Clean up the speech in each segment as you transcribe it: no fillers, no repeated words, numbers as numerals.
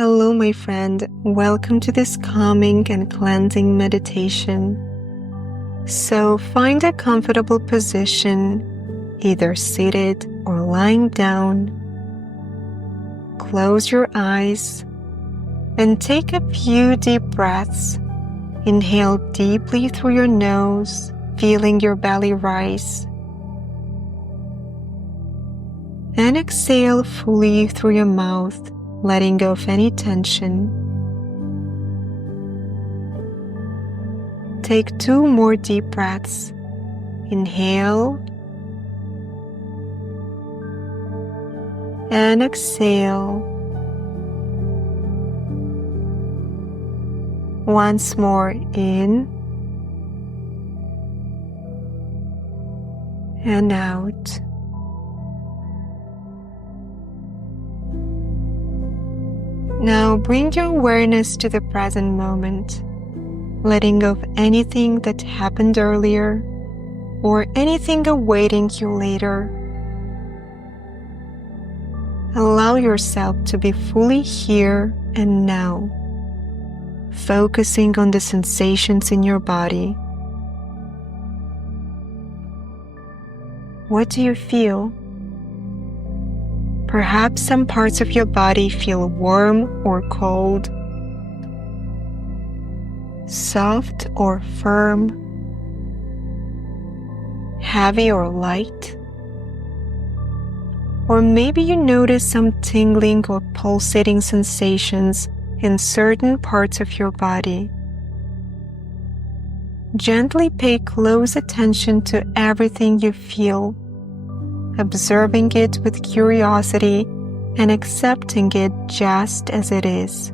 Hello, my friend. Welcome to this calming and cleansing meditation. So find a comfortable position, either seated or lying down. Close your eyes and take a few deep breaths. Inhale deeply through your nose, feeling your belly rise. And exhale fully through your mouth, letting go of any tension. Take 2 more deep breaths. Inhale and exhale. Once more, in and out. Now bring your awareness to the present moment, letting go of anything that happened earlier or anything awaiting you later. Allow yourself to be fully here and now, focusing on the sensations in your body. What do you feel? Perhaps some parts of your body feel warm or cold, soft or firm, heavy or light. Or maybe you notice some tingling or pulsating sensations in certain parts of your body. Gently pay close attention to everything you feel, observing it with curiosity and accepting it just as it is.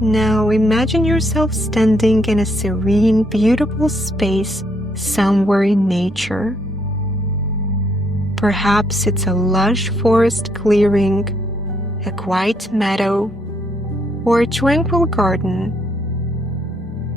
Now imagine yourself standing in a serene, beautiful space somewhere in nature. Perhaps it's a lush forest clearing, a quiet meadow, or a tranquil garden.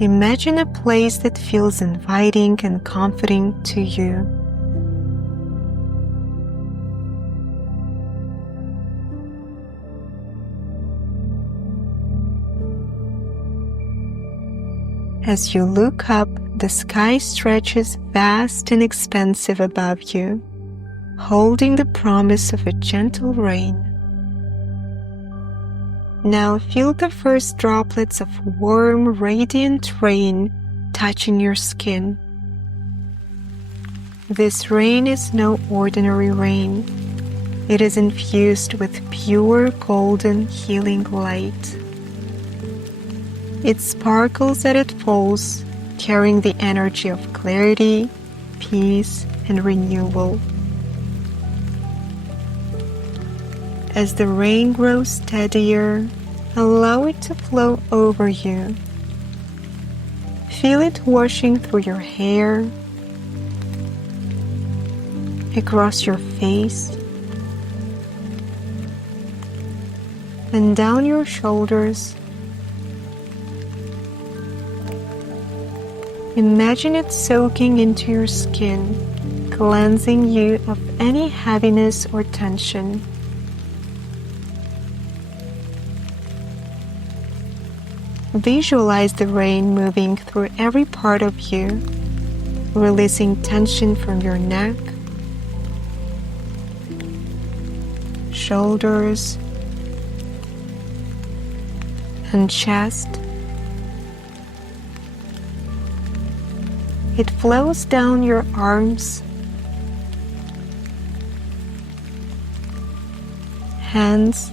Imagine a place that feels inviting and comforting to you. As you look up, the sky stretches vast and expansive above you, holding the promise of a gentle rain. Now feel the first droplets of warm, radiant rain touching your skin. This rain is no ordinary rain. It is infused with pure, golden, healing light. It sparkles as it falls, carrying the energy of clarity, peace, and renewal. As the rain grows steadier, allow it to flow over you. Feel it washing through your hair, across your face, and down your shoulders. Imagine it soaking into your skin, cleansing you of any heaviness or tension. Visualize the rain moving through every part of you, releasing tension from your neck, shoulders, and chest. It flows down your arms, hands,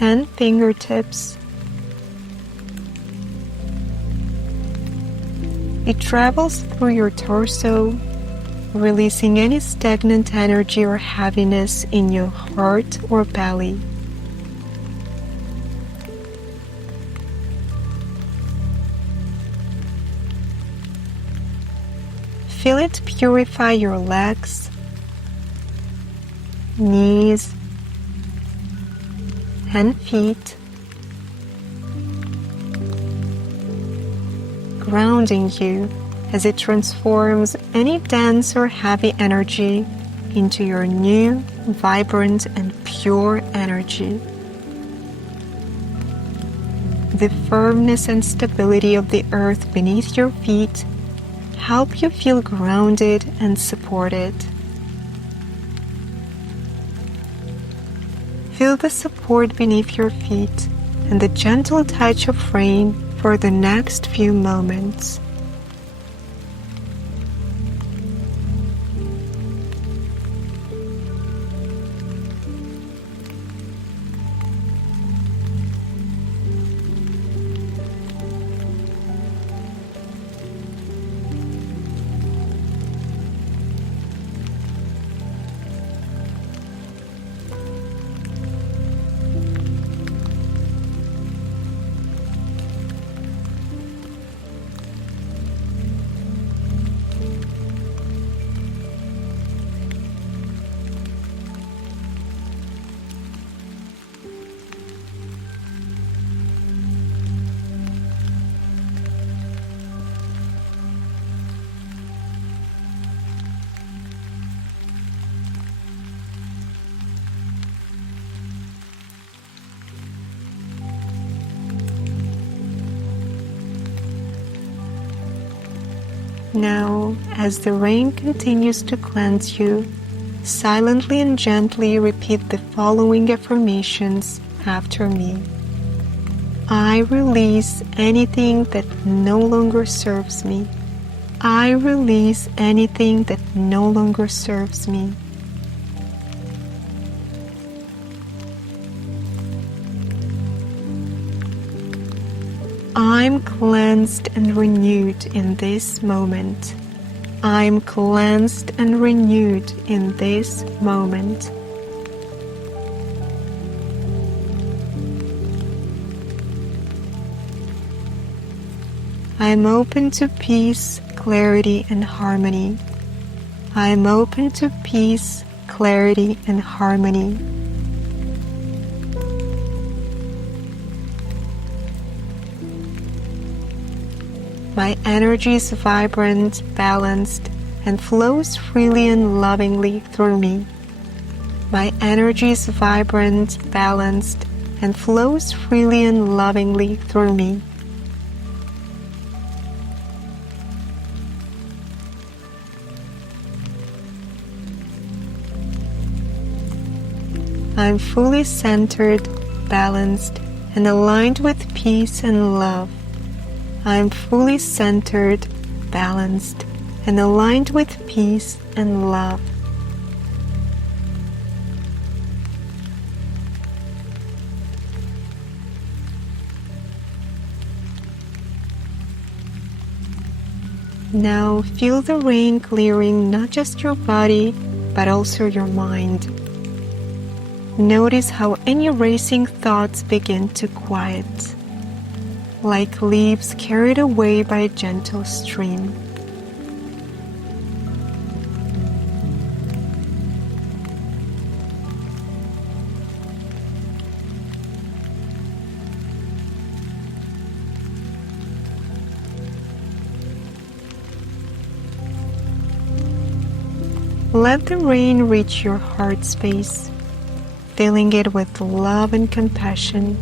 and fingertips. It travels through your torso, releasing any stagnant energy or heaviness in your heart or belly. Feel it purify your legs, knees, and feet, grounding you as it transforms any dense or heavy energy into your new, vibrant, and pure energy. The firmness and stability of the earth beneath your feet help you feel grounded and supported. Feel the support beneath your feet and the gentle touch of rain for the next few moments. Now, as the rain continues to cleanse you, silently and gently repeat the following affirmations after me. I release anything that no longer serves me. I release anything that no longer serves me. I'm cleansed and renewed in this moment. I'm cleansed and renewed in this moment. I'm open to peace, clarity, and harmony. I'm open to peace, clarity, and harmony. My energy is vibrant, balanced, and flows freely and lovingly through me. My energy is vibrant, balanced, and flows freely and lovingly through me. I'm fully centered, balanced, and aligned with peace and love. I'm fully centered, balanced, and aligned with peace and love. Now feel the rain clearing not just your body, but also your mind. Notice how any racing thoughts begin to quiet, like leaves carried away by a gentle stream. Let the rain reach your heart space, filling it with love and compassion.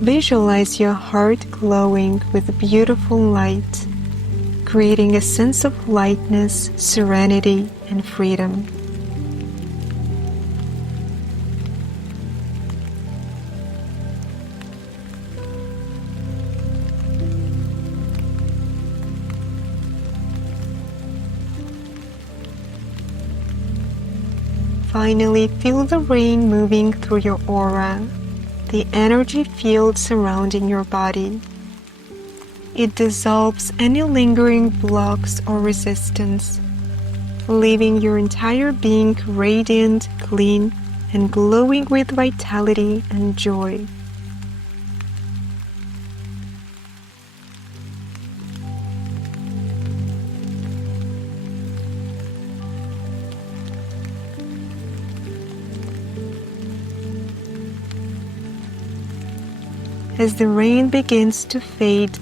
Visualize your heart glowing with beautiful light, creating a sense of lightness, serenity, and freedom. Finally, feel the rain moving through your aura, the energy field surrounding your body. It dissolves any lingering blocks or resistance, leaving your entire being radiant, clean, and glowing with vitality and joy. As the rain begins to fade,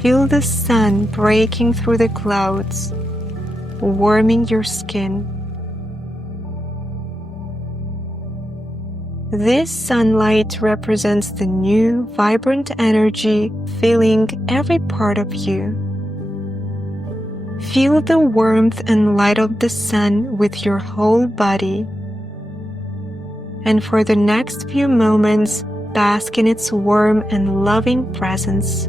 feel the sun breaking through the clouds, warming your skin. This sunlight represents the new, vibrant energy filling every part of you. Feel the warmth and light of the sun with your whole body. And for the next few moments, bask in its warm and loving presence.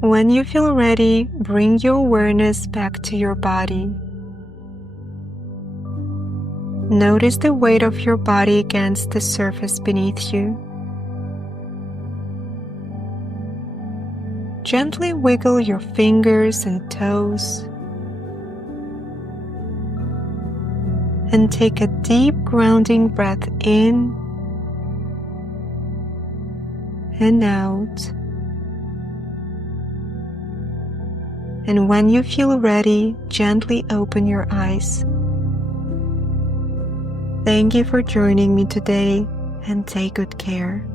When you feel ready, bring your awareness back to your body. Notice the weight of your body against the surface beneath you. Gently wiggle your fingers and toes. And take a deep grounding breath in and out. And when you feel ready, gently open your eyes. Thank you for joining me today, and take good care.